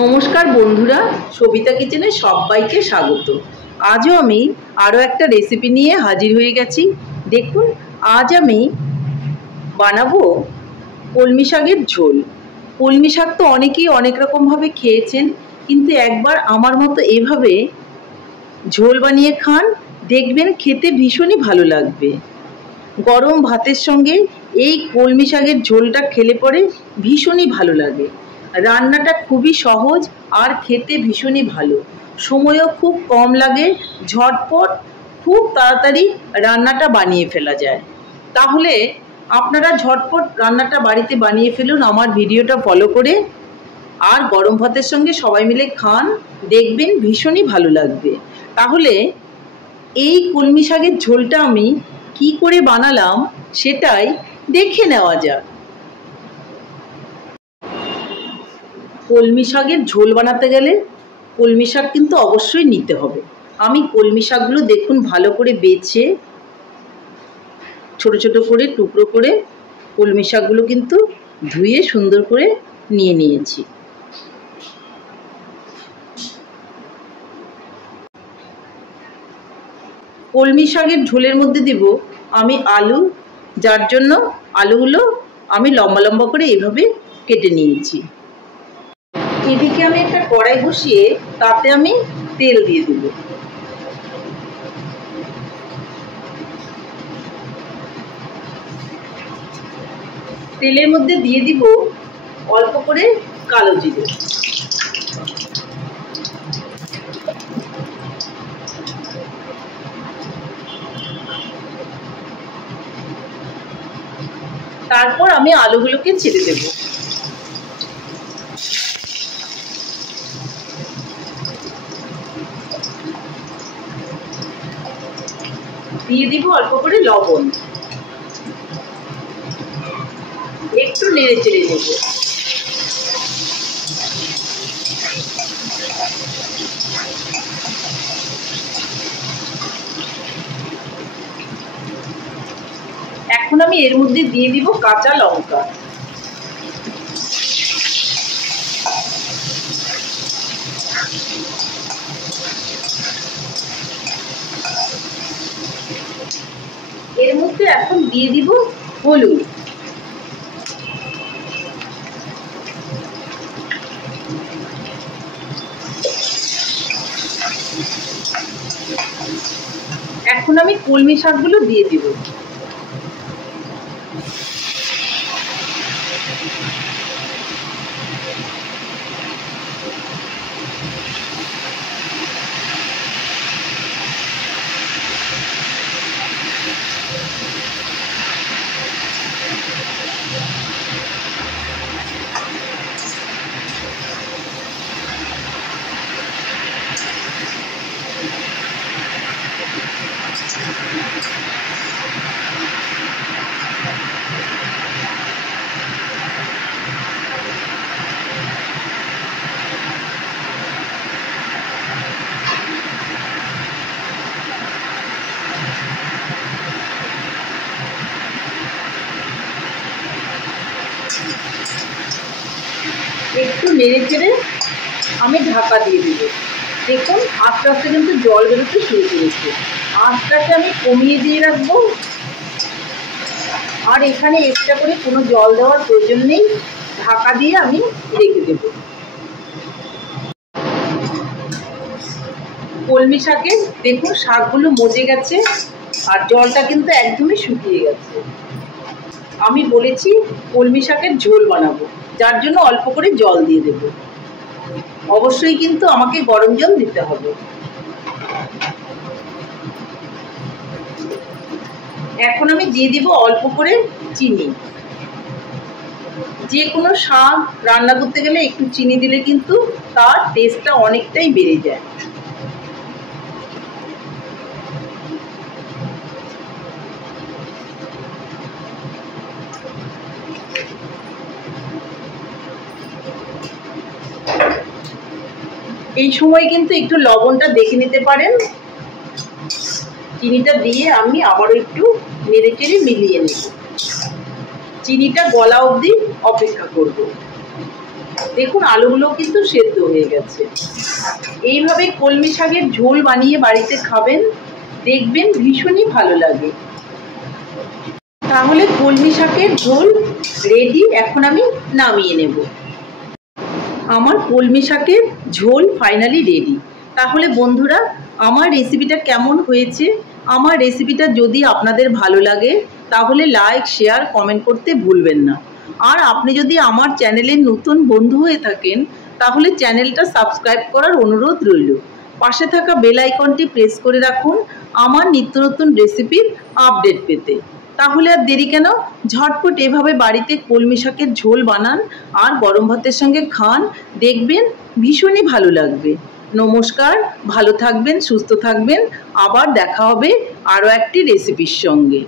নমস্কার বন্ধুরা, সবিতা কিচেনে সবাইকে স্বাগত। আজও আমি আরও একটা রেসিপি নিয়ে হাজির হয়ে গেছি। দেখুন, আজ আমি বানাবো কলমি শাকের ঝোল। কলমি শাক তো অনেকেই অনেক রকমভাবে খেয়েছেন, কিন্তু একবার আমার মতো এভাবে ঝোল বানিয়ে খান, দেখবেন খেতে ভীষণই ভালো লাগবে। গরম ভাতের সঙ্গে এই কলমি শাকের ঝোলটা খেলে পরে ভীষণই ভালো লাগে। রান্নাটা খুবই সহজ আর খেতে ভীষণই ভালো, সময়ও খুব কম লাগে, ঝটপট খুব তাড়াতাড়ি রান্নাটা বানিয়ে ফেলা যায়। তাহলে আপনারা ঝটপট রান্নাটা বাড়িতে বানিয়ে ফেলুন আমার ভিডিওটা ফলো করে, আর গরম ভাতের সঙ্গে সবাই মিলে খান, দেখবেন ভীষণই ভালো লাগবে। তাহলে এই কলমি শাকের ঝোলটা আমি কি করে বানালাম সেটাই দেখে নেওয়া যাক। কলমি শাকের ঝোল বানাতে গেলে কলমি শাক কিন্তু অবশ্যই নিতে হবে। আমি কলমি শাকগুলো দেখুন ভালো করে বেছে ছোট ছোট করে টুকরো করে কলমি শাকগুলো কিন্তু ধুয়ে সুন্দর করে নিয়ে নিয়েছি। কলমি শাকের ঝোলের মধ্যে দিব আমি আলু, যার জন্য আলুগুলো আমি লম্বা লম্বা করে এভাবে কেটে নিয়েছি। এদিকে আমি একটা কড়াই বসিয়ে তাতে আমি তেল দিয়ে দেব। তেলের মধ্যে দিয়ে দিব অল্প করে কালো জিরে, তারপর আমি আলুগুলোকে ছেড়ে দেব। দিয়ে দিব অল্প করে লবণ, একটু নেড়ে চেড়ে নেব। এখন আমি এর মধ্যে দিয়ে দিব কাঁচা লঙ্কা, এর মধ্যে এখন দিয়ে দিব হলুদ, এখন আমি কলমি শাকগুলো দিয়ে দিব। একটু নেড়ে চেড়ে আমি ঢাকা দিয়ে দিব। দেখুন আস্তে আস্তে কিন্তু জল বেরোতে শুরু করেছে, আঁচটাকে আমি কমিয়ে দিয়ে রাখবো। আর এখানে এক্সট্রা করে কোনো জল দেওয়ার প্রয়োজন নেই, ঢাকা দিয়ে আমি রেখে দেব। কলমি শাকে দেখুন শাকগুলো মজে গেছে আর জলটা কিন্তু একদমই শুকিয়ে গেছে। আমি বলেছি কলমি শাকের ঝোল বানাবো, যার জন্য অল্প করে জল দিয়ে দেব। অবশ্যই কিন্তু আমাকে গরম জল দিতে হবে। এখন আমি দিয়ে দিব অল্প করে চিনি। যে কোনো শাক রান্না করতে গেলে একটু চিনি দিলে কিন্তু তার টেস্টটা অনেকটাই বেড়ে যায়। এই সময় কিন্তু একটু লবণটা দেখে নিতে পারেন। চিনিটা দিয়ে আমি আবারও একটু নেড়ে চেড়ে মিলিয়ে নেব। চিনিটা গলা অবধি অপেক্ষা করব। দেখুন আলুগুলো কিন্তু সেদ্ধ হয়ে গেছে। এইভাবে কলমি শাকের ঝোল বানিয়ে বাড়িতে খাবেন, দেখবেন ভীষণই ভালো লাগে। তাহলে কলমি শাকের ঝোল রেডি, এখন আমি নামিয়ে নেব। আমার কলমি শাকের ঝোল ফাইনালি রেডি। তাহলে বন্ধুরা, আমার রেসিপিটা কেমন হয়েছে? আমার রেসিপিটা যদি আপনাদের ভালো লাগে তাহলে লাইক, শেয়ার, কমেন্ট করতে ভুলবেন না। আর আপনি যদি আমার চ্যানেলের নতুন বন্ধু হয়ে থাকেন তাহলে চ্যানেলটা সাবস্ক্রাইব করার অনুরোধ রইল। পাশে থাকা বেল আইকনটি প্রেস করে রাখুন আমার নিত্য নতুন রেসিপির আপডেট পেতে। তাহলে আর দেরি কেন, ঝটপট এভাবে বাড়িতে কলমি শাকের ঝোল বানান আর গরম ভাতের সঙ্গে খান, দেখবেন ভীষণই ভালো লাগবে। নমস্কার, ভালো থাকবেন, সুস্থ থাকবেন, আবার দেখা হবে আরও একটি রেসিপির সঙ্গে।